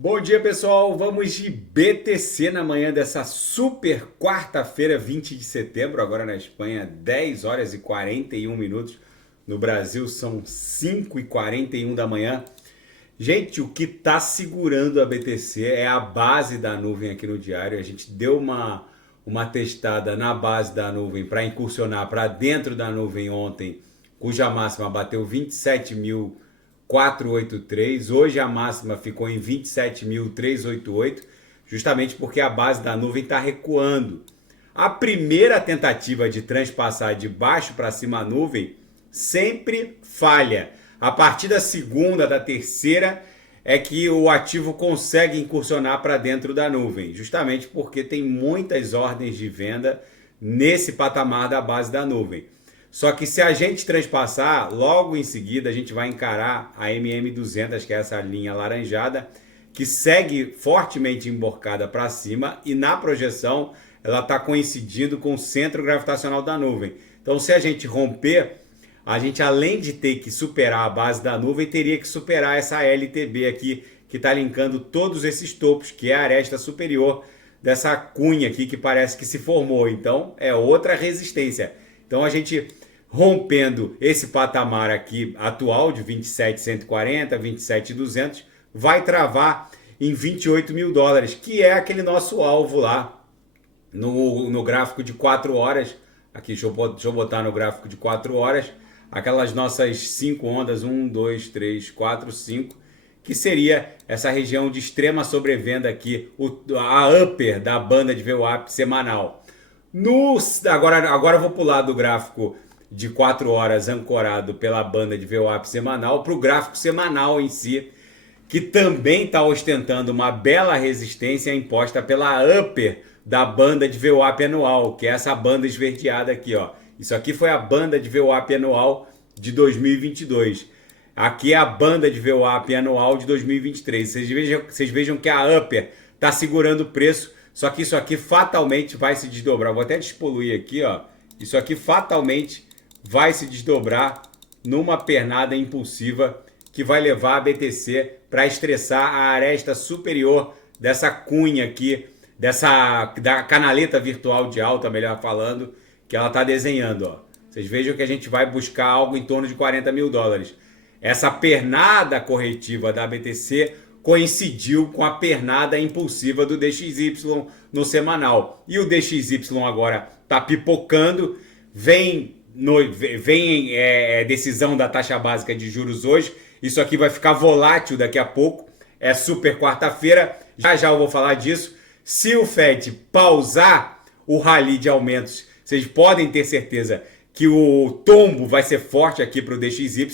Bom dia, pessoal. Vamos de BTC na manhã dessa super quarta-feira, 20 de setembro, agora na Espanha, 10 horas e 41 minutos. No Brasil são 5 e 41 da manhã. Gente, o que está segurando a BTC é a base da nuvem aqui no diário. A gente deu uma testada na base da nuvem para incursionar para dentro da nuvem ontem, cuja máxima bateu 27.483. Hoje a máxima ficou em 27.388, justamente porque a base da nuvem está recuando. A primeira tentativa de transpassar de baixo para cima a nuvem sempre falha. A partir da segunda, da terceira, é que o ativo consegue incursionar para dentro da nuvem, justamente porque tem muitas ordens de venda nesse patamar da base da nuvem. Só que se a gente transpassar, logo em seguida a gente vai encarar a MM200, que é essa linha alaranjada, que segue fortemente emborcada para cima e na projeção ela está coincidindo com o centro gravitacional da nuvem. Então se a gente romper, a gente além de ter que superar a base da nuvem, teria que superar essa LTB aqui, que está linkando todos esses topos, que é a aresta superior dessa cunha aqui que parece que se formou. Então é outra resistência. Então a gente rompendo esse patamar aqui atual de 27.140, 27.200, vai travar em 28 mil dólares, que é aquele nosso alvo lá no gráfico de 4 horas. Aqui, deixa eu botar no gráfico de 4 horas, aquelas nossas 5 ondas, 1, 2, 3, 4, 5, que seria essa região de extrema sobrevenda aqui, a upper da banda de VWAP semanal. Agora eu vou pular do gráfico de 4 horas ancorado pela banda de VWAP semanal para o gráfico semanal em si, que também está ostentando uma bela resistência imposta pela upper da banda de VWAP anual, que é essa banda esverdeada aqui, ó. Isso aqui foi a banda de VWAP anual de 2022. Aqui é a banda de VWAP anual de 2023. Vocês vejam que a upper está segurando o preço, só que isso aqui fatalmente vai se desdobrar. Vou até despoluir aqui, ó. Isso aqui fatalmente vai se desdobrar numa pernada impulsiva que vai levar a BTC para estressar a aresta superior dessa cunha aqui, da canaleta virtual de alta, melhor falando, que ela está desenhando, ó. Vocês vejam que a gente vai buscar algo em torno de 40 mil dólares. Essa pernada corretiva da BTC coincidiu com a pernada impulsiva do DXY no semanal. E o DXY agora está pipocando, vem decisão da taxa básica de juros hoje. Isso aqui vai ficar volátil daqui a pouco. É super quarta-feira, já eu vou falar disso. Se o Fed pausar o rally de aumentos, vocês podem ter certeza que o tombo vai ser forte aqui para o DXY.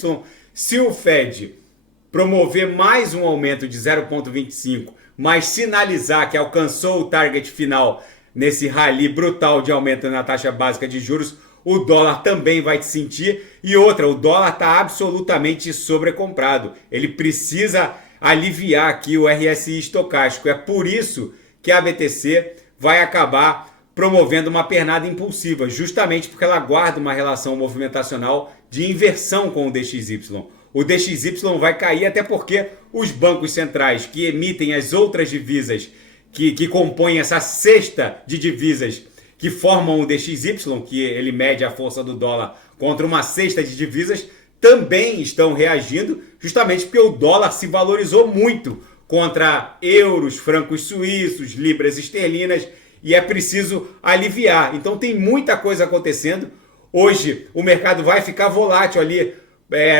Se o Fed promover mais um aumento de 0,25, mas sinalizar que alcançou o target final nesse rally brutal de aumento na taxa básica de juros, o dólar também vai te sentir. E outra, o dólar está absolutamente sobrecomprado. Ele precisa aliviar aqui o RSI estocástico. É por isso que a BTC vai acabar promovendo uma pernada impulsiva, justamente porque ela guarda uma relação movimentacional de inversão com o DXY. O DXY vai cair até porque os bancos centrais que emitem as outras divisas, que compõem essa cesta de divisas que formam o DXY, que ele mede a força do dólar contra uma cesta de divisas, também estão reagindo, justamente porque o dólar se valorizou muito contra euros, francos suíços, libras esterlinas, e é preciso aliviar. Então tem muita coisa acontecendo. Hoje o mercado vai ficar volátil ali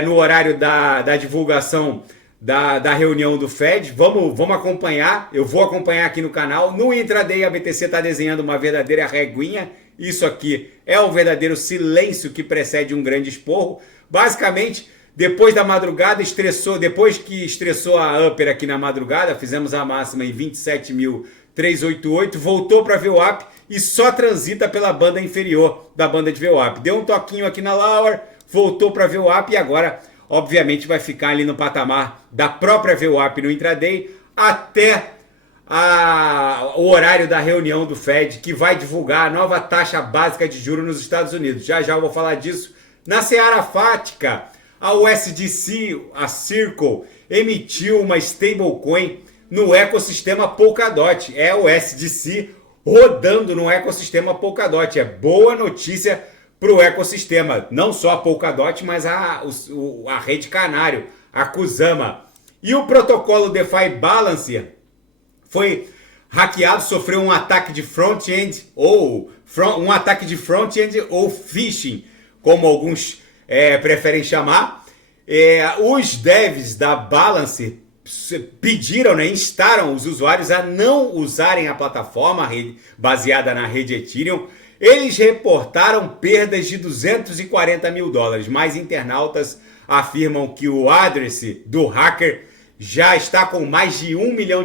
no horário da divulgação da reunião do Fed. Vamos acompanhar. Eu vou acompanhar aqui no canal. No intraday a BTC está desenhando uma verdadeira reguinha. Isso aqui é um verdadeiro silêncio que precede um grande esporro. Basicamente, depois da madrugada, depois que estressou a upper aqui na madrugada, fizemos a máxima em 27.388, voltou para a VWAP e só transita pela banda inferior da banda de VWAP. Deu um toquinho aqui na Lower, voltou para a VWAP e agora, obviamente, vai ficar ali no patamar da própria VWAP no intraday até o horário da reunião do Fed, que vai divulgar a nova taxa básica de juros nos Estados Unidos. Já eu vou falar disso. Na seara fática, a USDC, a Circle, emitiu uma stablecoin no ecossistema Polkadot. É o SDC rodando no ecossistema Polkadot. É boa notícia para o ecossistema. Não só a Polkadot, mas a rede Canário, a Kusama. E o protocolo DeFi Balancer foi hackeado, sofreu um ataque de front-end ou phishing, como alguns preferem chamar. Os devs da Balancer pediram, instaram os usuários a não usarem a plataforma baseada na rede Ethereum. Eles reportaram perdas de $240 mil, mas internautas afirmam que o address do hacker já está com mais de $1 milhão.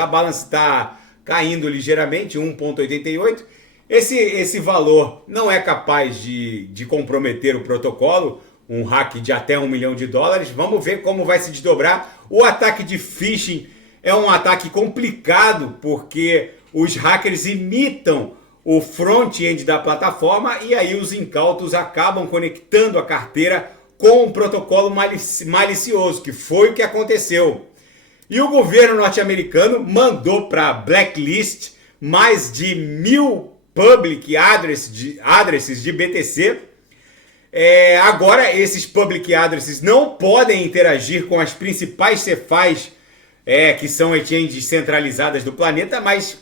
A Balance está caindo ligeiramente, 1,88. Esse valor não é capaz de comprometer o protocolo, um hack de até $1 milhão. Vamos ver como vai se desdobrar. O ataque de phishing é um ataque complicado, porque os hackers imitam o front-end da plataforma e aí os incautos acabam conectando a carteira com um protocolo malicioso, que foi o que aconteceu. E o governo norte-americano mandou para blacklist mais de 1.000 public addresses de BTC. Agora esses public addresses não podem interagir com as principais CeFIs, que são exchanges centralizadas do planeta, mas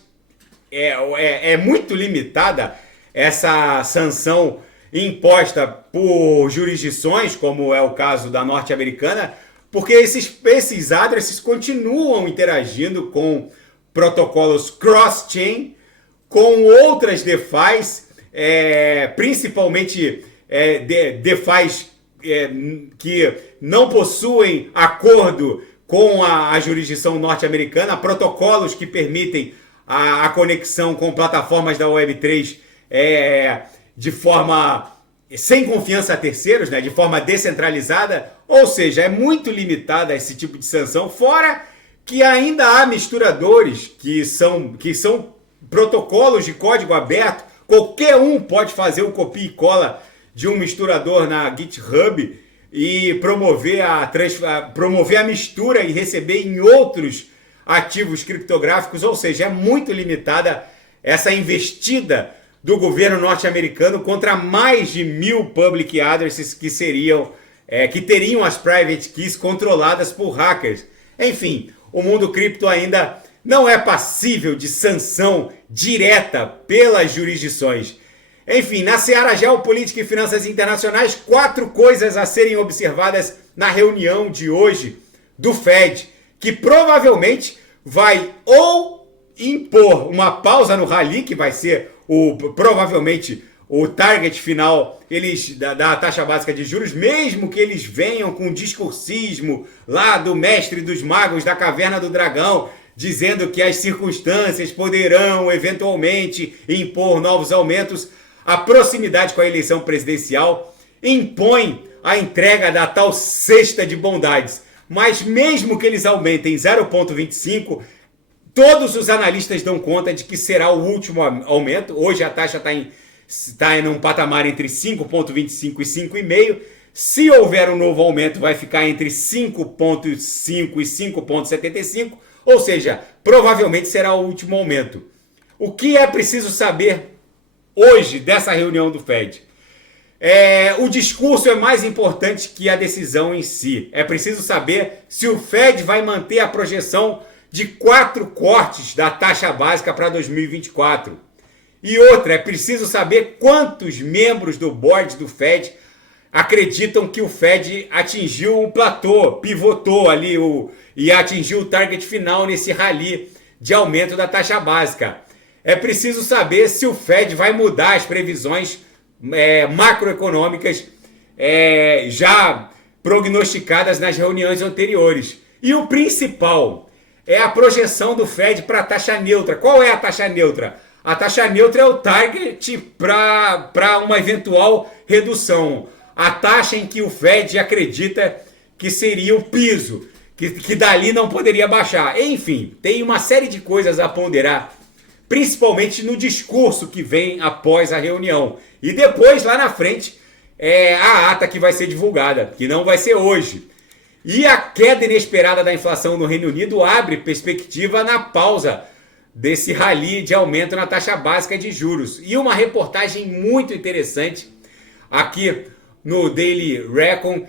é muito limitada essa sanção imposta por jurisdições, como é o caso da norte-americana, porque esses addresses continuam interagindo com protocolos cross-chain, com outras DeFis, principalmente DeFis que não possuem acordo com a jurisdição norte-americana, protocolos que permitem a conexão com plataformas da Web3 de forma sem confiança a terceiros, de forma descentralizada, ou seja, é muito limitada esse tipo de sanção, fora que ainda há misturadores que são protocolos de código aberto, qualquer um pode fazer o copia e cola de um misturador na GitHub e promover a mistura e receber em outros ativos criptográficos, ou seja, é muito limitada essa investida do governo norte-americano contra mais de 1.000 public addresses que teriam as private keys controladas por hackers. Enfim, o mundo cripto ainda não é passível de sanção direta pelas jurisdições. Enfim, na seara geopolítica e finanças internacionais, 4 coisas a serem observadas na reunião de hoje do Fed, que provavelmente vai ou impor uma pausa no rally, que vai ser provavelmente o target final da taxa básica de juros, mesmo que eles venham com o discursismo lá do mestre dos magos da Caverna do Dragão, dizendo que as circunstâncias poderão eventualmente impor novos aumentos. A proximidade com a eleição presidencial impõe a entrega da tal cesta de bondades. Mas mesmo que eles aumentem 0,25, todos os analistas dão conta de que será o último aumento. Hoje a taxa está em um patamar entre 5,25 e 5,5. Se houver um novo aumento, vai ficar entre 5,5 e 5,75. Ou seja, provavelmente será o último aumento. O que é preciso saber hoje dessa reunião do Fed? O discurso é mais importante que a decisão em si. É preciso saber se o Fed vai manter a projeção de 4 cortes da taxa básica para 2024. E outra, é preciso saber quantos membros do board do Fed acreditam que o Fed atingiu o platô, pivotou ali e atingiu o target final nesse rally de aumento da taxa básica. É preciso saber se o Fed vai mudar as previsões macroeconômicas já prognosticadas nas reuniões anteriores. E o principal é a projeção do Fed para a taxa neutra. Qual é a taxa neutra? A taxa neutra é o target para uma eventual redução. A taxa em que o Fed acredita que seria o piso, que dali não poderia baixar. Enfim, tem uma série de coisas a ponderar, principalmente no discurso que vem após a reunião. E depois, lá na frente, a ata que vai ser divulgada, que não vai ser hoje. E a queda inesperada da inflação no Reino Unido abre perspectiva na pausa desse rally de aumento na taxa básica de juros. E uma reportagem muito interessante aqui no Daily Recon.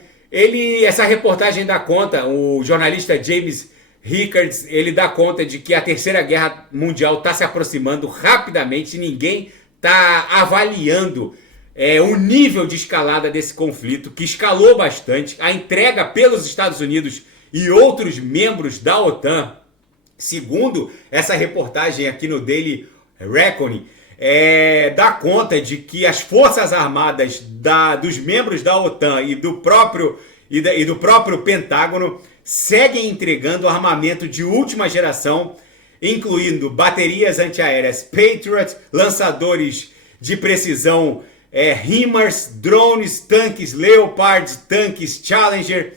Essa reportagem dá conta, o jornalista James Rickards, ele dá conta de que a Terceira Guerra Mundial está se aproximando rapidamente, ninguém está avaliando o nível de escalada desse conflito, que escalou bastante. A entrega pelos Estados Unidos e outros membros da OTAN, segundo essa reportagem aqui no Daily Reckoning, dá conta de que as forças armadas dos membros da OTAN e do próprio Pentágono seguem entregando armamento de última geração, incluindo baterias antiaéreas Patriot, lançadores de precisão HIMARS, drones, tanques Leopard, tanques Challenger,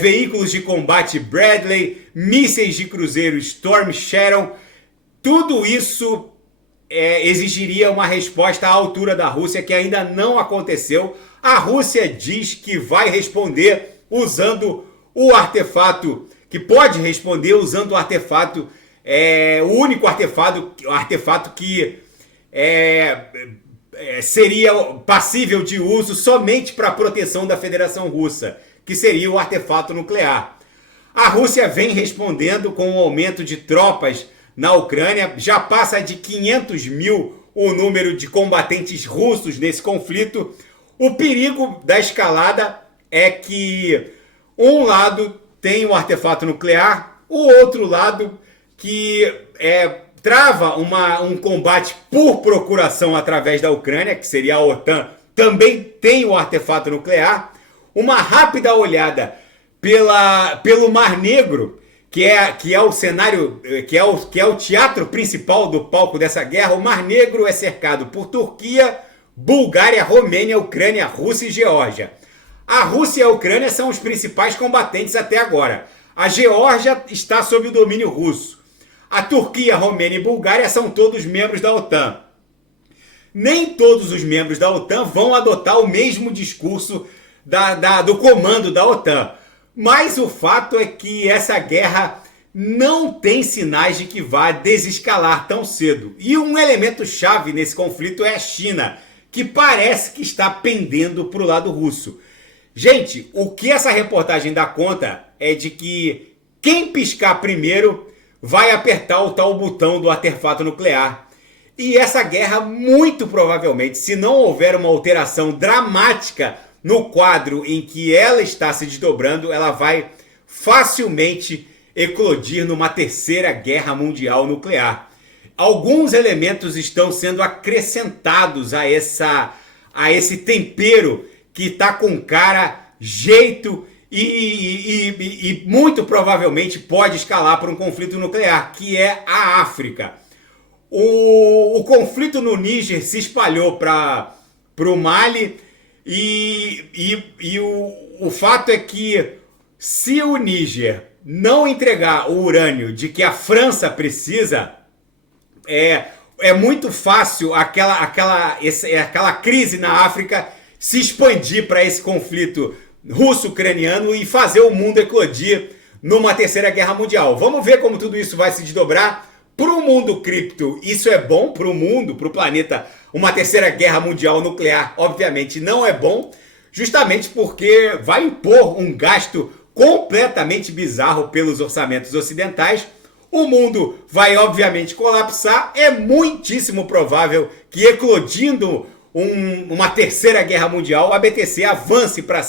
veículos de combate Bradley, mísseis de cruzeiro Storm Shadow. Tudo isso exigiria uma resposta à altura da Rússia, que ainda não aconteceu. A Rússia diz que vai responder usando o artefato, que pode responder usando o artefato, o único artefato que seria passível de uso somente para a proteção da Federação Russa, que seria o artefato nuclear. A Rússia vem respondendo com um aumento de tropas na Ucrânia, já passa de 500 mil o número de combatentes russos nesse conflito. O perigo da escalada é que um lado tem um artefato nuclear, o outro lado que trava um combate por procuração através da Ucrânia, que seria a OTAN, também tem o artefato nuclear. Uma rápida olhada pelo Mar Negro, que é o cenário, que é o teatro principal do palco dessa guerra. O Mar Negro é cercado por Turquia, Bulgária, Romênia, Ucrânia, Rússia e Geórgia. A Rússia e a Ucrânia são os principais combatentes até agora. A Geórgia está sob o domínio russo. A Turquia, Romênia e Bulgária são todos membros da OTAN. Nem todos os membros da OTAN vão adotar o mesmo discurso do comando da OTAN. Mas o fato é que essa guerra não tem sinais de que vá desescalar tão cedo. E um elemento chave nesse conflito é a China, que parece que está pendendo para o lado russo. Gente, o que essa reportagem dá conta é de que quem piscar primeiro vai apertar o tal botão do artefato nuclear. E essa guerra, muito provavelmente, se não houver uma alteração dramática no quadro em que ela está se desdobrando, ela vai facilmente eclodir numa terceira guerra mundial nuclear. Alguns elementos estão sendo acrescentados a esse tempero que está com cara, jeito e muito provavelmente pode escalar para um conflito nuclear, que é a África. O conflito no Níger se espalhou para o Mali e o fato é que se o Níger não entregar o urânio de que a França precisa, é muito fácil aquela crise na África se expandir para esse conflito russo-ucraniano e fazer o mundo eclodir numa terceira guerra mundial. Vamos ver como tudo isso vai se desdobrar. Para o mundo cripto, isso é bom. Para o mundo, para o planeta, uma terceira guerra mundial nuclear, obviamente, não é bom, justamente porque vai impor um gasto completamente bizarro pelos orçamentos ocidentais. O mundo vai, obviamente, colapsar. É muitíssimo provável que, eclodindo uma terceira guerra mundial, a BTC avance para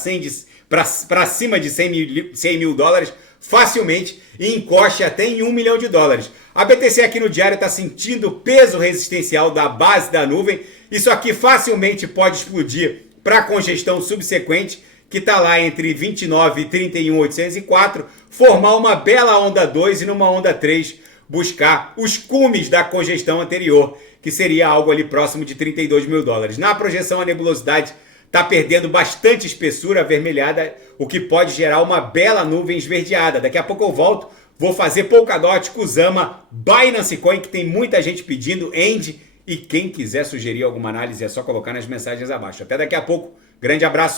cima de 100 mil dólares facilmente e encoste até em $1 milhão. A BTC aqui no diário está sentindo o peso resistencial da base da nuvem. Isso aqui facilmente pode explodir para a congestão subsequente, que está lá entre 29 e 31.804, formar uma bela onda 2 e numa onda 3 buscar os cumes da congestão anterior, que seria algo ali próximo de $32 mil. Na projeção, a nebulosidade está perdendo bastante espessura avermelhada, o que pode gerar uma bela nuvem esverdeada. Daqui a pouco eu volto, vou fazer Polkadot, Kusama, Binance Coin, que tem muita gente pedindo, End, e quem quiser sugerir alguma análise é só colocar nas mensagens abaixo. Até daqui a pouco, grande abraço.